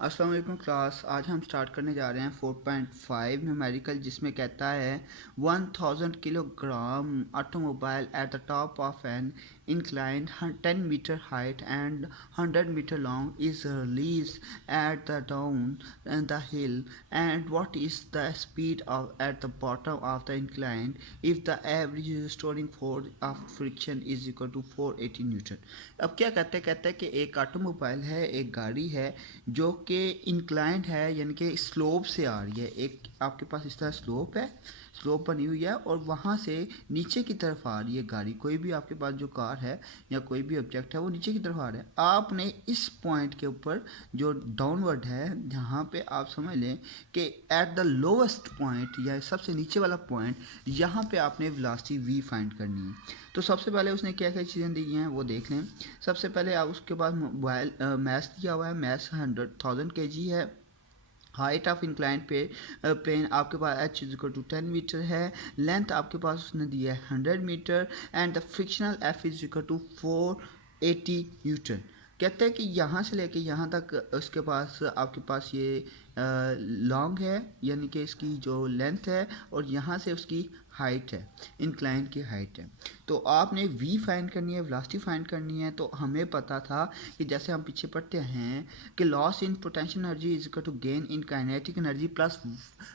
अस्सलाम वालेकुम क्लास। आज हम स्टार्ट करने जा रहे हैं 4.5 न्यूमेरिकल, जिसमें कहता है 1000 kilogram automobile at the top of an inclined 10 meter height and 100 meter long is released at the down and the hill, and what is the speed at the bottom of the incline if the average restoring force of friction is equal to 480 Newton. अब क्या कहते हैं कि एक automobile है, एक गाड़ी है जो कि इंक्लाइंड है, यानी कि स्लोप से आ रही है। एक आपके पास इस तरह स्लोप है, स्लोप बनी हुई है और वहाँ से नीचे की तरफ आ रही है गाड़ी। कोई भी आपके पास जो कार है या कोई भी ऑब्जेक्ट है वो नीचे की तरफ आ रहा है। आपने इस पॉइंट के ऊपर जो डाउनवर्ड है, जहाँ पे आप समझ लें कि एट द लोवेस्ट पॉइंट या सबसे नीचे वाला पॉइंट, यहाँ पे आपने वेलोसिटी v फाइंड करनी है। तो सबसे पहले उसने क्या क्या चीज़ें दी हैं वो देख लें। सबसे पहले आप उसके बाद मोबाइल मैथ्स दिया हुआ है। मैथ्स 1000 kg है। हाइट ऑफ इंक्लाइन पे प्लेन आपके पास h is equal to 10 metre है। लेंथ आपके पास उसने दिया है 100 metre and the frictional f is equal to 480 newton. कहते हैं कि यहाँ से लेके यहाँ तक उसके पास आपके पास ये लॉन्ग है, यानी कि इसकी जो लेंथ है, और यहाँ से उसकी हाइट है, इंक्लाइन की हाइट है। तो आपने v फाइंड करनी है, वेलोसिटी फाइंड करनी है। तो हमें पता था कि जैसे हम पीछे पढ़ते हैं कि loss in potential energy is equal to gain in kinetic energy plus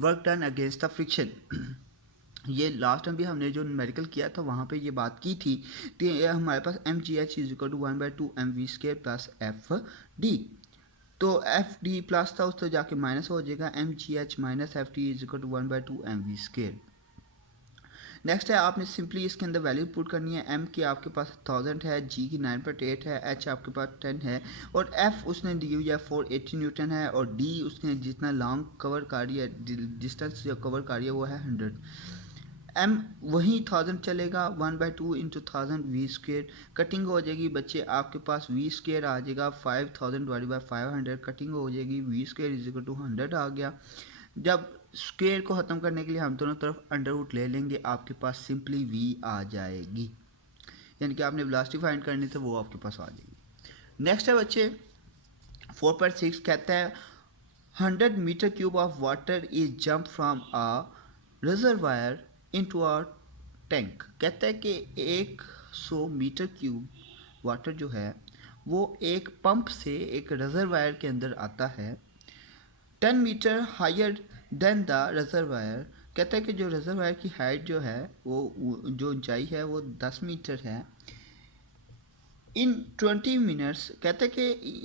work done against the friction. ये लास्ट टाइम भी हमने जो न्यूमेरिकल किया था वहाँ पे ये बात की थी। तो ये हमारे पास M G H is equal to 1/2 mv² plus F D. तो एफ डी प्लस था, उस तो जाके माइनस हो जाएगा, M G H minus F D is equal to 1/2 mv²। Next है, आपने सिंपली इसके अंदर वैल्यू पुट करनी है। एम की आपके पास 1000 है, जी की 9.8 है, एच आपके पास 10 है, और एफ उसने दी हुई है 480 न्यूटन है, और डी उसने जितना लॉन्ग कवर कर रही है, डिस्टेंस जो कवर कर रही है वो है 100। एम वही 1000 चलेगा, 1/2 इंटू 1000 v²। कटिंग हो जाएगी बच्चे, आपके पास v² आ जाएगा 5000 डिवाइड बाई 500, कटिंग हो जाएगी, v² इज इक्वल टू 100 आ गया। जब स्क्वेयर को ख़त्म करने के लिए हम दोनों तरफ अंडर रूट ले लेंगे, आपके पास सिंपली v आ जाएगी, यानी कि आपने वेलोसिटी फाइंड करनी थी वो आपके पास आ जाएगी। नेक्स्ट है बच्चे 4.6, कहता है 100 metre cube of water is jump from a reservoir into a tank. कहता है कि 100 मीटर क्यूब वाटर जो है वो एक पंप से एक रिजर्वायर के अंदर आता है 10 metre higher than the reservoir. कहता है कि जो रिजर्वायर की हाइट जो है वो जो ऊंचाई है वो 10 मीटर है। इन 20 मिनट्स, कहते हैं कि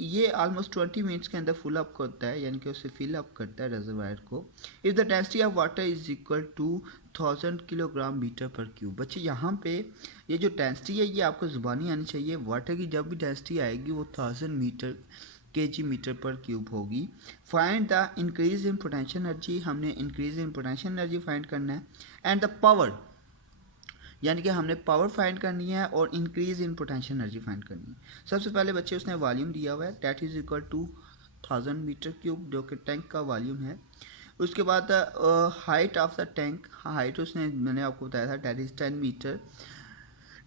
ये ऑलमोस्ट 20 मिनट्स के अंदर फुल अप होता है, यानी कि उसे फिल अप करता है रिजर्वायर को। If the density of water is equal to 1000 kilogram metre पर क्यूब। बच्चे यहाँ पे ये जो डेंसिटी है ये आपको ज़ुबानी आनी चाहिए। वाटर की जब भी डेंसिटी आएगी वो 1000 मीटर kg मीटर पर क्यूब होगी। Find the increase in potential energy, हमने increase in potential energy find करना है, एंड द पावर, यानी कि हमने पावर फाइंड करनी है और increase in potential energy find करनी है। सबसे पहले बच्चे उसने वॉल्यूम दिया हुआ है, that is equal to 1000 metre cube, जो कि टैंक का वॉल्यूम है। उसके बाद height of the tank, height उसने मैंने आपको बताया था, that is 10 metre.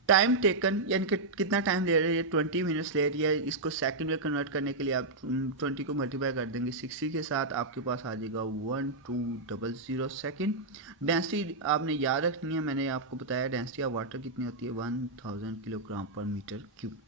Time taken, यानी कि कितना टाइम ले रही है, 20 मिनट्स ले रही है। इसको सेकंड में कन्वर्ट करने के लिए आप 20 को मल्टीप्लाई कर देंगे 60 के साथ, आपके पास आ जाएगा 1200 सेकंड। डेंसिटी आपने याद रखनी है, मैंने आपको बताया डेंसिटी ऑफ वाटर कितनी होती है, 1000 किलोग्राम पर मीटर क्यूब।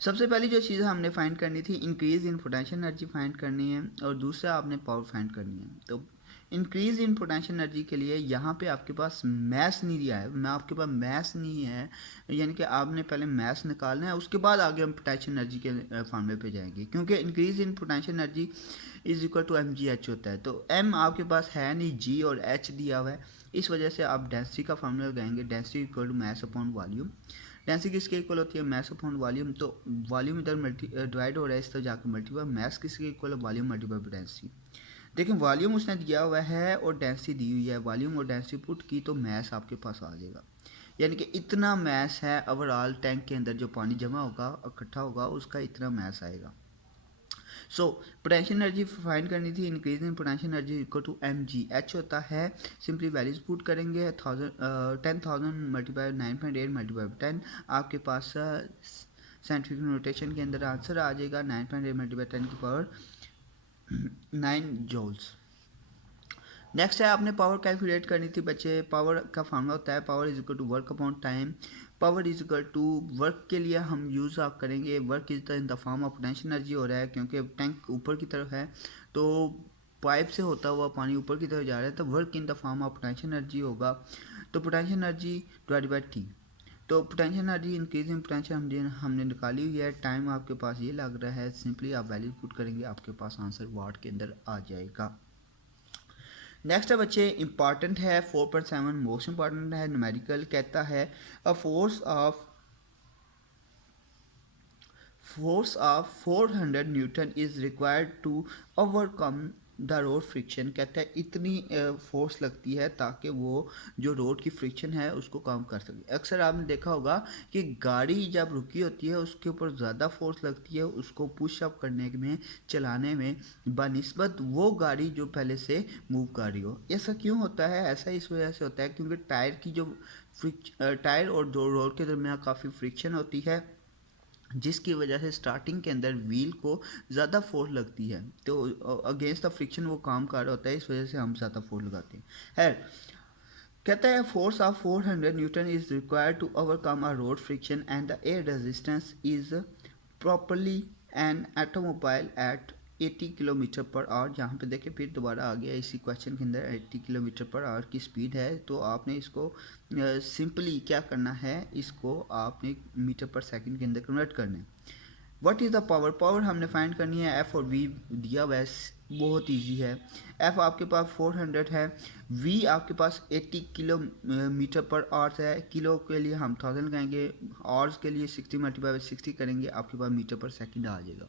सबसे पहली जो चीज़ हमने फाइंड करनी थी, increase in potential energy find करनी है, और दूसरा आपने पावर फाइंड करनी है। तो इंक्रीज इन पोटेंशियल एनर्जी के लिए यहाँ पे आपके पास मैथ्स नहीं दिया है, मैं आपके पास मैथ्स नहीं है, यानी कि आपने पहले मैथ्स निकालना है, उसके बाद आगे हम पोटेंशियल एनर्जी के फॉर्मूले पे जाएंगे, क्योंकि increase in potential energy is equal to M G H होता है। तो एम आपके पास है नहीं, जी और एच दिया हुआ है, इस वजह से आप डेंसिटी का फॉर्मूला लगाएंगे, density equal to mass upon volume. Density किसके इक्वल होती है, मास अपॉन वॉल्यूम। तो वॉल्यूम इधर डिवाइड हो रहा है, इस तरह जाकर मल्टीप्लाई, मास किसके इक्वल है, वॉल्यूम मल्टीप्लाई बाय डेंसिटी। देखिए वॉल्यूम उसने दिया हुआ है और डेंसिटी दी हुई है, वॉल्यूम और डेंसिटी पुट की तो मास आपके पास आ जाएगा, यानी कि इतना मास है ओवरऑल टैंक के अंदर जो पानी जमा होगा इकट्ठा होगा उसका इतना मास आएगा। सो पोटेंशियल एनर्जी फाइंड करनी थी, increase in potential energy equal to M G H होता है। सिंपली वैल्यूज पुट करेंगे, 1000 10,000 मल्टीप्लाई 9.8 मल्टीप्लाई 10, आपके पास साइंटिफिक नोटेशन के अंदर आंसर आ जाएगा 9.8 मल्टीप्लाई 10 की पावर 9 जूल्स। नेक्स्ट है आपने पावर कैलकुलेट करनी थी बच्चे। पावर का फार्मूला होता है power is equal to work upon time. Power is equal to work के लिए हम यूज़ आप करेंगे work is in the form of potential energy हो रहा है, क्योंकि टैंक ऊपर की तरफ है तो पाइप से होता हुआ पानी ऊपर की तरफ जा रहा है, तो work in the form of potential energy होगा। तो potential energy divide by T. तो पोटेंशियल एनर्जी इंक्रीजिंग पोटेंशियल हमने निकाली हुई है। टाइम आपके पास ये लग रहा है, सिंपली आप वैल्यू पुट करेंगे आपके पास आंसर वाट के अंदर आ जाएगा। नेक्स्ट है बच्चे इंपॉर्टेंट है 4.7 मोस्ट इंपॉर्टेंट है न्यूमेरिकल। कहता है a force of 400 newton is required to overcome the road friction. कहता है इतनी फोर्स लगती है ताकि वो जो रोड की फ्रिक्शन है उसको कम कर सके। अक्सर आपने देखा होगा कि गाड़ी जब रुकी होती है उसके ऊपर ज़्यादा फोर्स लगती है उसको पुश अप करने में, चलाने में, बनिस्बत वो गाड़ी जो पहले से मूव कर रही हो। ऐसा क्यों होता है? ऐसा इस वजह से होता है क्योंकि टायर की जो टायर और जो रोड के दरमियान काफ़ी फ्रिक्शन होती है, जिसकी वजह से स्टार्टिंग के अंदर व्हील को ज़्यादा फोर्स लगती है, तो अगेंस्ट द फ्रिक्शन वो काम कर रहा होता है, इस वजह से हम ज़्यादा फोर्स लगाते हैं। है कहता है force of 400 newton is required to overcome a road friction and the air resistance is properly an automobile at 80 kilometre per hour. जहाँ पे देखिए फिर दोबारा आ गया इसी क्वेश्चन के अंदर 80 किलोमीटर पर आवर की स्पीड है, तो आपने इसको सिंपली क्या करना है, इसको आपने मीटर पर सेकंड के अंदर कन्वर्ट करना है। What is the power? Power हमने फाइंड करनी है, एफ और वी दिया हुआ है, बहुत इजी है। एफ आपके पास 400 है, वी आपके पास 80 किलोमीटर पर आवर्स है। किलो के लिए हम 1000 लगाएंगे, आवर्स के लिए 60 मल्टीप्लाई बाई 60 करेंगे, आपके पास मीटर पर सेकंड आ जाएगा।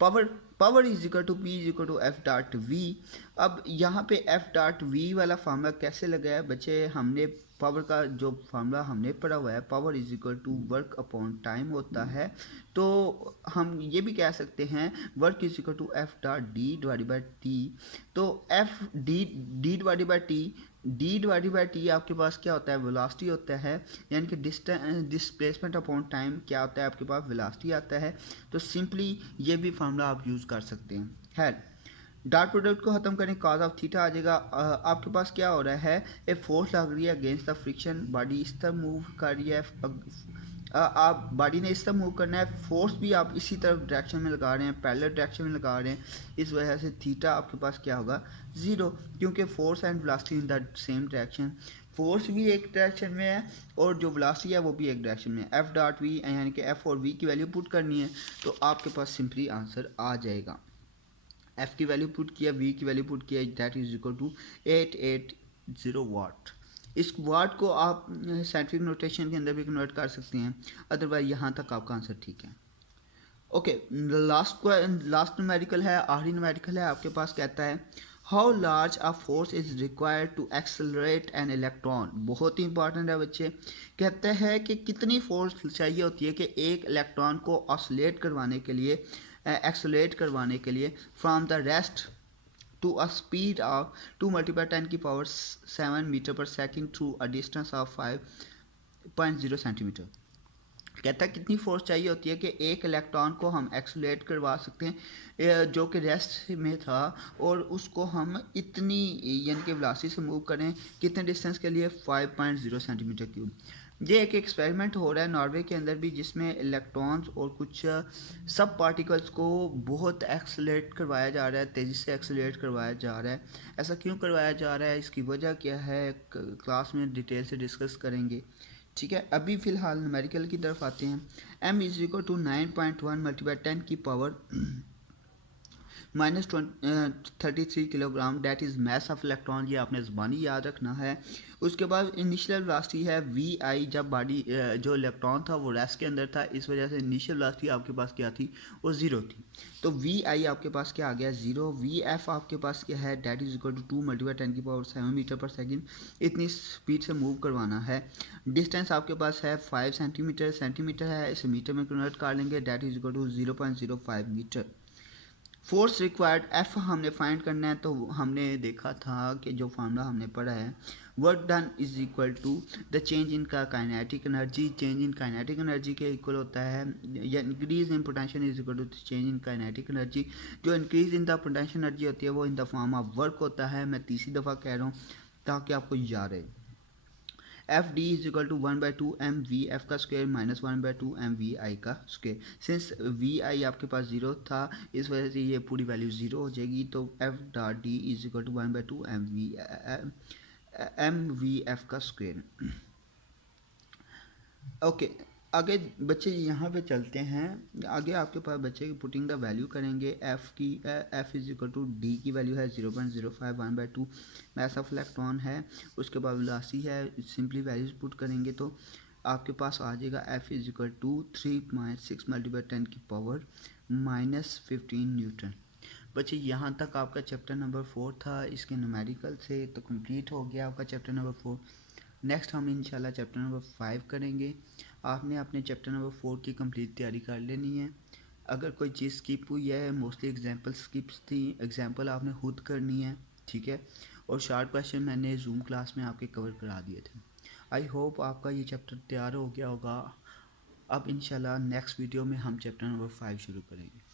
Power is equal to P is equal to F dot V. अब यहाँ पे एफ डॉट वी वाला फार्मूला कैसे लगा है बच्चे? हमने पावर का जो फार्मूला हमने पढ़ा हुआ है, power is equal to work upon time होता है, तो हम ये भी कह सकते हैं work is equal to F dot D divide by T. तो F D divide by T, D divide by T आपके पास क्या होता है? वेलोसिटी होता है, यानी कि डिस्प्लेसमेंट अपॉन टाइम क्या होता है? आपके पास वेलोसिटी आता है। तो सिंपली ये भी फार्मूला आप यूज़ कर सकते हैं। है डॉट प्रोडक्ट को खत्म करें, कॉज ऑफ थीटा आ जाएगा। आपके पास क्या हो रहा है? एक फोर्स लग रही है अगेंस्ट द फ्रिक्शन, बॉडी इस तरफ मूव कर रही है, आप बॉडी ने इस तरफ मूव करना है, फोर्स भी आप इसी तरफ डायरेक्शन में लगा रहे हैं, पैरेलल डायरेक्शन में लगा रहे हैं, इस वजह से थीटा आपके पास क्या होगा? ज़ीरो, क्योंकि force and velocity in the same direction. Force भी एक डायरेक्शन में है और जो वेलोसिटी है वो भी एक डायरेक्शन में है। एफ डॉट वी यानी कि एफ और वी की वैल्यू पुट करनी है, तो आपके पास सिंपली आंसर आ जाएगा। एफ की वैल्यू पुट किया, वी की वैल्यू पुट किया, दैट इज इक्वल टू 880 वाट। इस वाट को आप साइंटिफिक नोटेशन के अंदर भी कन्वर्ट कर सकते हैं, अदरवाइज यहाँ तक आपका आंसर ठीक है। ओके, लास्ट न्यूमेरिकल है, आखिरी न्यूमेरिकल है आपके पास। कहता है how large a force is required to accelerate an electron. बहुत ही इंपॉर्टेंट है बच्चे। कहते हैं कि कितनी फोर्स चाहिए होती है कि एक इलेक्ट्रॉन को ऑसिलेट करवाने के लिए, एक्सेलरेट करवाने के लिए, from the rest to a speed of 2 multiply 10 की power 7 metre per second through a distance of 5.0 centimetre. कहता है कितनी फोर्स चाहिए होती है कि एक इलेक्ट्रॉन को हम एक्सलेट करवा सकते हैं जो कि रेस्ट में था, और उसको हम इतनी यानी कि वेलोसिटी से मूव करें, कितने डिस्टेंस के लिए? 5.0 सेंटीमीटर क्यूब। ये एक एक्सपेरिमेंट हो रहा है नॉर्वे के अंदर भी, जिसमें इलेक्ट्रॉन्स और कुछ सब पार्टिकल्स को बहुत एक्सलेट करवाया जा रहा है, तेज़ी से एक्सलेट करवाया जा रहा है। ऐसा क्यों करवाया जा रहा है, इसकी वजह क्या है, क्लास में डिटेल से डिस्कस करेंगे। ठीक है, अभी फ़िलहाल न्यूमेरिकल की तरफ आते हैं। m is equal to 9.1 multiply 10 की power -33 kilogram, that is mass of electron. ये आपने ज़बानी याद रखना है। उसके बाद इनिशियल वेलोसिटी है vi, जब बॉडी जो इलेक्ट्रॉन था वो रेस्ट के अंदर था, इस वजह से इनिशियल वेलोसिटी आपके पास क्या थी? वो ज़ीरो थी। तो vi आपके पास क्या आ गया? ज़ीरो। vf आपके पास क्या है? That is equal to 2 multiply 10 की पावर 7 मीटर पर सेकेंड। इतनी स्पीड से मूव करवाना है। डिस्टेंस आपके पास है 5 सेंटीमीटर है, इसे मीटर में कन्वर्ट कर लेंगे, that is equal to 0.05 metre. Force required F हमने फाइंड करना है, तो हमने देखा था कि जो फार्मूला हमने पढ़ा है, work done is equal to the change in का kinetic energy, change in kinetic energy के इक्वल होता है, या increase in potential is equal to change in kinetic energy. जो increase in the potential energy होती है वो in the form of work होता है। मैं तीसरी दफ़ा कह रहा हूँ ताकि आपको याद रहे। F D is equal to 1/2 M V F का square minus 1/2 M V I का स्क्वेयर। सिंस वी आई आपके पास ज़ीरो था, इस वजह से ये पूरी वैल्यू ज़ीरो हो जाएगी। तो F dot D is equal to 1/2 M V F का स्क्वेयर। ओके, आगे बच्चे यहाँ पे चलते हैं। आगे आपके पास बच्चे पुटिंग द वैल्यू करेंगे। एफ़ की F is equal to D की वैल्यू है 0.05 1/2 मास ऑफ इलेक्ट्रॉन है। उसके बाद वेलोसिटी है, सिंपली वैल्यूज पुट करेंगे तो आपके पास आ जाएगा F is equal to 3.6 multiply 10 की पावर -15 न्यूटन। बच्चे यहाँ तक आपका चैप्टर नंबर 4 था, इसके न्यूमेरिकल से तो कंप्लीट हो गया आपका चैप्टर नंबर 4। नेक्स्ट हम इंशाल्लाह चैप्टर नंबर 5 करेंगे। आपने अपने चैप्टर नंबर 4 की कंप्लीट तैयारी कर लेनी है। अगर कोई चीज़ स्किप हुई है, मोस्टली एग्जांपल स्किप्स थी, एग्जांपल आपने खुद करनी है, ठीक है। और शार्ट क्वेश्चन मैंने जूम क्लास में आपके कवर करा दिए थे। आई होप आपका ये चैप्टर तैयार हो गया होगा। अब इंशाल्लाह नेक्स्ट वीडियो में हम चैप्टर नंबर 5 शुरू करेंगे।